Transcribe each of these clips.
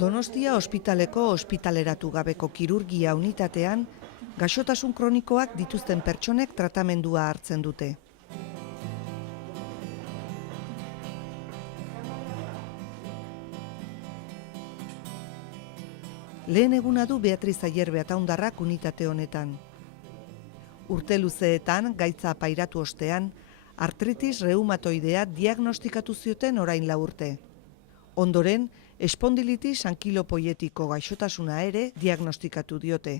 Donostia ospitaleko ospitaleratu gabeko kirurgia unitatean, gaixotasun kronikoak dituzten pertsonek tratamendua hartzen dute. Lehen eguna du Beatriz Ayerbe Ataundarrak unitate honetan. Urte luzeetan, gaitza pairatu ostean, artritis reumatoidea diagnostikatu zioten orain 4 urte. Ondoren, espondilitis ankilopoietiko gaixotasuna ere diagnostikatu diote.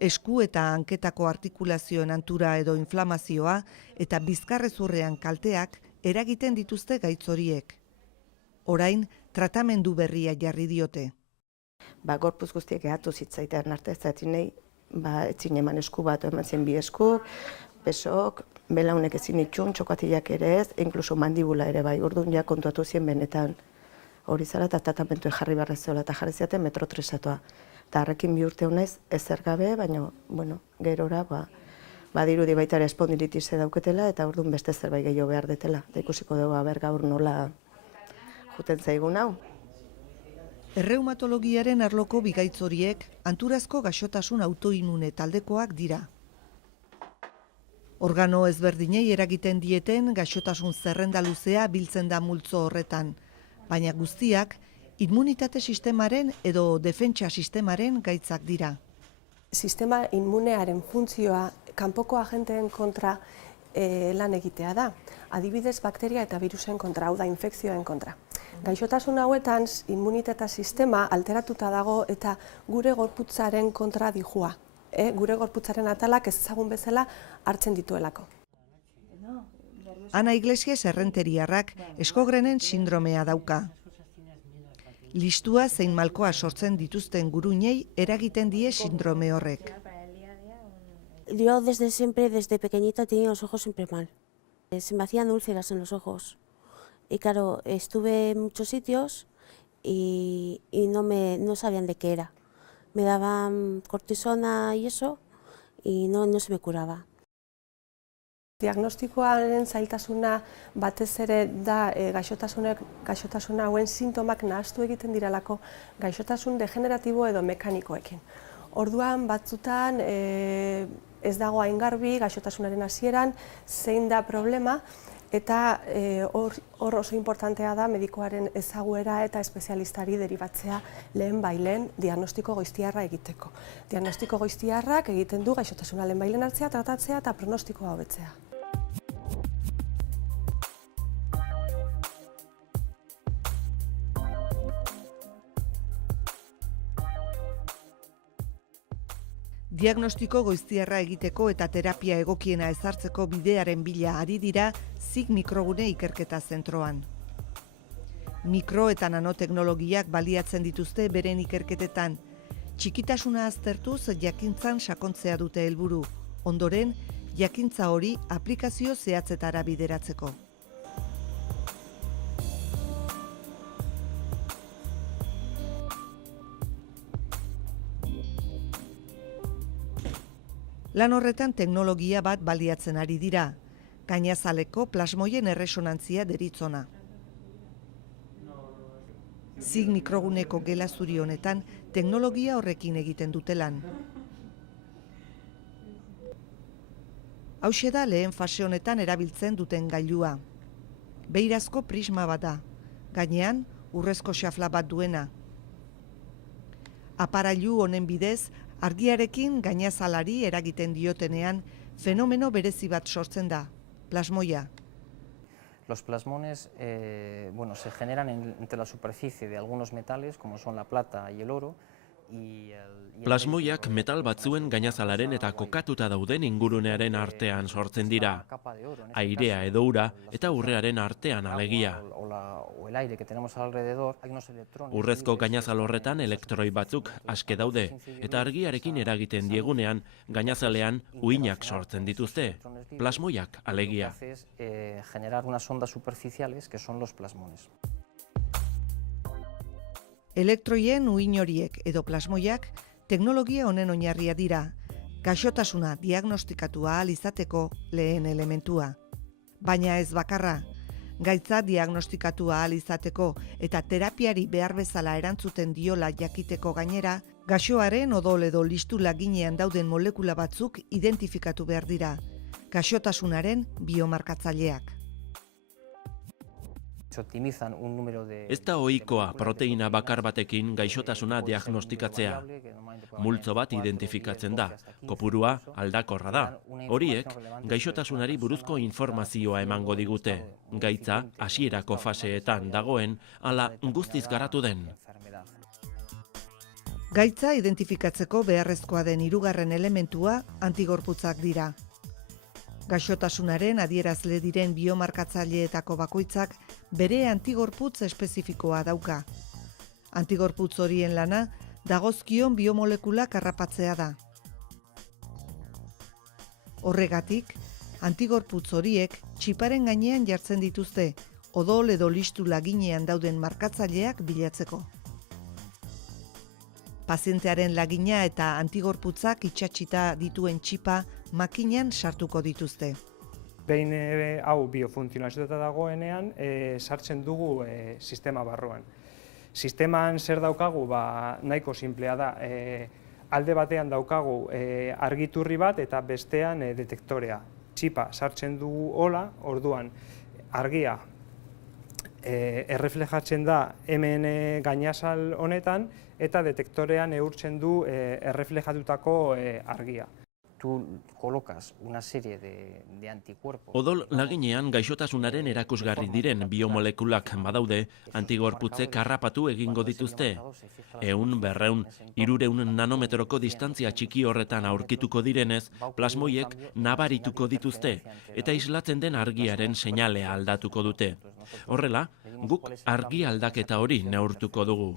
Esku eta hanketako artikulazioen antura edo inflamazioa eta bizkarrezurrean kalteak eragiten dituzte gaitz horiek. Orain, tratamendu berria jarri diote. Gorpuz guztiak ehatu zitzaitean arte, ez nahi, etzin eman esku bat, eman zen 2 eskuk, besok, belaunek ezin itxun, txokatilak ere ez, inkluso mandibula ere bai, orduan ja kontuatu zien benetan hori zara eta tratamentu jarri barrezola eta jarri ziaten metro 3-atoa. Eta harrekin 2 urte honaiz ezer gabe, baina, gerora, badirudi baita ere espondilitise dauketela eta orduan beste zerbait gehiago behar detela. Da ikusiko dugu gaur nola juten zaigun hau. Erreumatologiaren arloko bigaitz horiek anturazko gaixotasun autoimune taldekoak dira. Organo ezberdinei eragiten dieten gaixotasun zerrenda luzea biltzen da multzo horretan, baina guztiak immunitate sistemaren edo defentsa sistemaren gaitzak dira. Sistema immunearen funtzioa kanpoko agenteen kontra lan egitea da. Adibidez, bakteria eta virusen kontra, hau da infekzioen kontra. Gaixotasun hauetan immunitate sistema alteratuta dago eta gure gorputzaren kontra dijua. Gure gorputzaren atalak ez ezagun bezala hartzen dituelako. Ana Iglesias errenteriarrak eskogrenen sindromea dauka. Listua zein malkoa sortzen dituzten guruinei eragiten die sindrome horrek. Yo desde siempre, desde pequeñita, tenía los ojos siempre mal. Se me hacían úlceras en los ojos. Y claro, estuve en muchos sitios y no sabían de qué era. Me daban cortisona y eso, y no se me curaba. Diagnostikoaren zailtasuna batez ere da gaixotasun hauen sintomak nahastu egiten direlako gaixotasun degeneratibo edo mekanikoekin. Orduan batzutan ez dago hain garbi gaixotasunaren hasieran zein da problema eta hor oso importantea da medikoaren ezaguera eta espezialistari deribatzea lehen diagnostiko goiztiarra egiteko. Diagnostiko goiztiarrak egiten du gaixotasuna lehen hartzea, tratatzea eta pronostikoa hobetzea. Diagnostiko goiztiarra egiteko eta terapia egokiena ezartzeko bidearen bila ari dira SIG mikrogune ikerketa zentroan. Mikro eta nanoteknologiak baliatzen dituzte beren ikerketetan. Txikitasuna aztertuz jakintzan sakontzea dute helburu. Ondoren, jakintza hori aplikazio zehatzetara bideratzeko. Lan horretan teknologia bat baliatzen ari dira, gainazaleko plasmoien erresonantzia deritzona. SIG mikroguneko gela zuri honetan teknologia horrekin egiten dute lan. Hauxe da lehen fase honetan erabiltzen duten gailua. Beirazko prisma bat da, gainean urrezko xafla bat duena. Aparailu honen bidez, argiarekin gainazalari eragiten diotenean fenomeno berezi bat sortzen da, plasmoia. Los plasmones se generan entre la superficie de algunos metales, como son la plata y el oro. Plasmoiak metal batzuen gainazalaren eta kokatuta dauden ingurunearen artean sortzen dira. Airea edo ura eta urrearen artean alegia. Urrezko gainazal horretan elektroi batzuk aske daude eta argiarekin eragiten diegunean gainazalean uhinak sortzen dituzte. Plasmoiak alegia. Generar unas ondas superficiales que son los plasmones. Elektroien uhin horiek edo plasmoiak teknologia honen oinarria dira, gaixotasuna diagnostikatu ahal izateko lehen elementua. Baina ez bakarra, Gaitza diagnostikatu ahal izateko eta terapiari behar bezala erantzuten diola jakiteko gainera, gaixoaren odol edo listu laginean dauden molekula batzuk identifikatu behar dira, gaixotasunaren biomarkatzaileak. Ez da ohikoa proteina bakar batekin gaixotasuna diagnostikatzea. Multzo bat identifikatzen da, kopurua aldakorra da. Horiek, gaixotasunari buruzko informazioa emango digute. Gaitza hasierako faseetan dagoen, ala guztiz garatu den. Gaitza identifikatzeko beharrezkoa den hirugarren elementua antigorputzak dira. Gaixotasunaren adierazle diren biomarkatzaileetako bakoitzak bere antigorputz espezifikoa dauka. Antigorputz horien lana dagozkion biomolekulak harrapatzea da. Horregatik, antigorputz horiek txiparen gainean jartzen dituzte, odol edo listu laginean dauden markatzaileak bilatzeko. Pazientearen lagina eta antigorputzak itsatsita dituen txipa makinan sartuko dituzte. Behin hau biofuntzionazioa dagoenean, sartzen dugu sistema barruan. Sisteman zer daukagu? Nahiko sinplea da. Alde batean daukagu argiturri bat eta bestean detektorea. Txipa sartzen dugu hola, orduan argia erreflejatzen da hemen gainazal honetan eta detektorean neurtzen du erreflejatutako argia. Odol laginean gaixotasunaren erakusgarri diren biomolekulak badaude, antigorputzek harrapatu egingo dituzte. 100, 200, 300 nanometroko distantzia txiki horretan aurkituko direnez, plasmoiek nabarituko dituzte, eta islatzen den argiaren seinalea aldatuko dute. Horrela, guk argi aldaketa hori neurtuko dugu.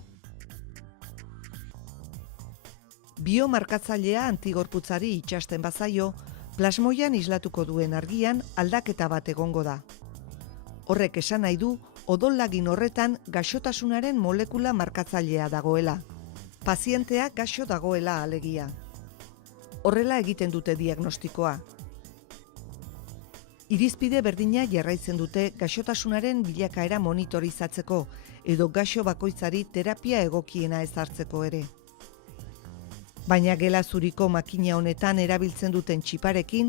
Biomarkatzailea antigorputzari itsasten bazaio, plasmoian islatuko duen argian aldaketa bat egongo da. Horrek esan nahi du, odol-lagin horretan gaixotasunaren molekula markatzailea dagoela. Pazientea gaixo dagoela alegia. Horrela egiten dute diagnostikoa. Irizpide berdina jarraitzen dute gaixotasunaren bilakaera monitorizatzeko edo gaixo bakoitzari terapia egokiena ezartzeko ere. Baina gela zuriko makina honetan erabiltzen duten txiparekin,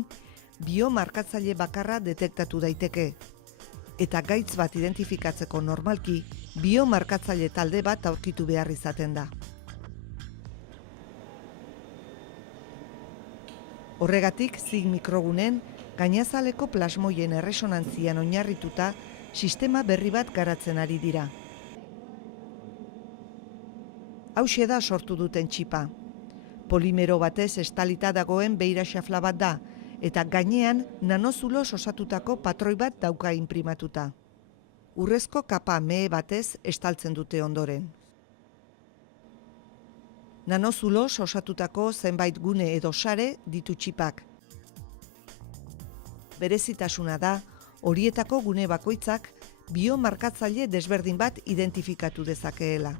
biomarkatzaile bakarra detektatu daiteke. Eta gaitz bat identifikatzeko normalki, biomarkatzaile talde bat aurkitu behar izaten da. Horregatik, Sig mikrogunen, gainazaleko plasmoien erresonantzian oinarrituta, sistema berri bat garatzen ari dira. Hauxe da sortu duten txipa. Polimero batez estalita dagoen beira xafla bat da, eta gainean nanozuloz osatutako patroi bat dauka inprimatuta. Urrezko kapa mehe batez estaltzen dute ondoren. Nanozuloz osatutako zenbait gune edo sare ditu txipak. Berezitasuna da, horietako gune bakoitzak biomarkatzaile desberdin bat identifikatu dezakeela.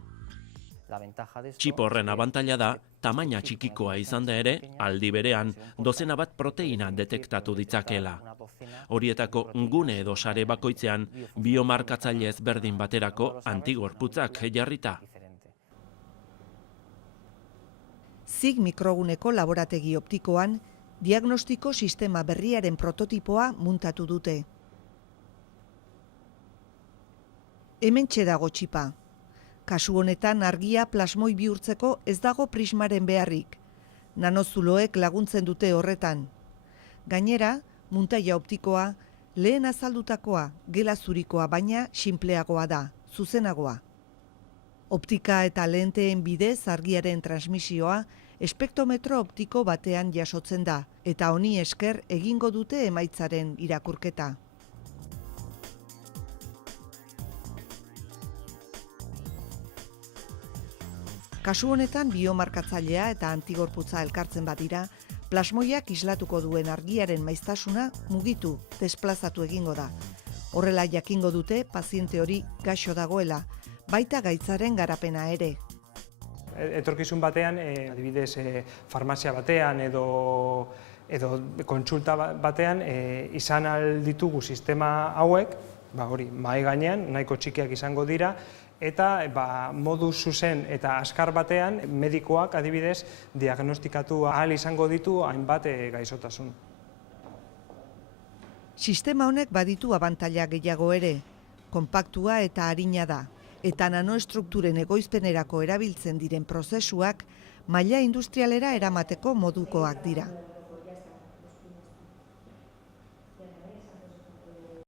Txip horren abantaila da, tamaina txikikoa izan da ere, aldi berean, dozena bat proteina detektatu ditzakeela. Horietako gune edo sare bakoitzean, biomarkatzaile ezberdin baterako antigorputzak jarrita. Sig mikroguneko laborategi optikoan, diagnostiko sistema berriaren prototipoa muntatu dute. Hementxe dago txipa. Kasu honetan argia plasmoi bihurtzeko ez dago prismaren beharrik. Nanozuloek laguntzen dute horretan. Gainera, muntaia optikoa, lehen azaldutakoa, gela zurikoa baina sinpleagoa da, zuzenagoa. Optika eta lenteen bidez argiaren transmisioa espektrometro optiko batean jasotzen da, eta honi esker egingo dute emaitzaren irakurketa. Kasu honetan biomarkatzailea eta antigorputza elkartzen badira, plasmoiak islatuko duen argiaren maiztasuna mugitu, desplazatu egingo da. Horrela jakingo dute paziente hori gaixo dagoela, baita gaitzaren garapena ere. Etorkizun batean, adibidez farmazia batean edo kontsulta batean izan ahal ditugu sistema hauek, hori, mahai gainean nahiko txikiak izango dira, eta modu zuzen eta azkar batean medikoak adibidez diagnostikatu ahal izango ditu hainbat gaixotasun. Sistema honek baditu abantaila gehiago ere, konpaktua eta arina da, eta nanoestrukturen egoizpenerako erabiltzen diren prozesuak maila industrialera eramateko modukoak dira.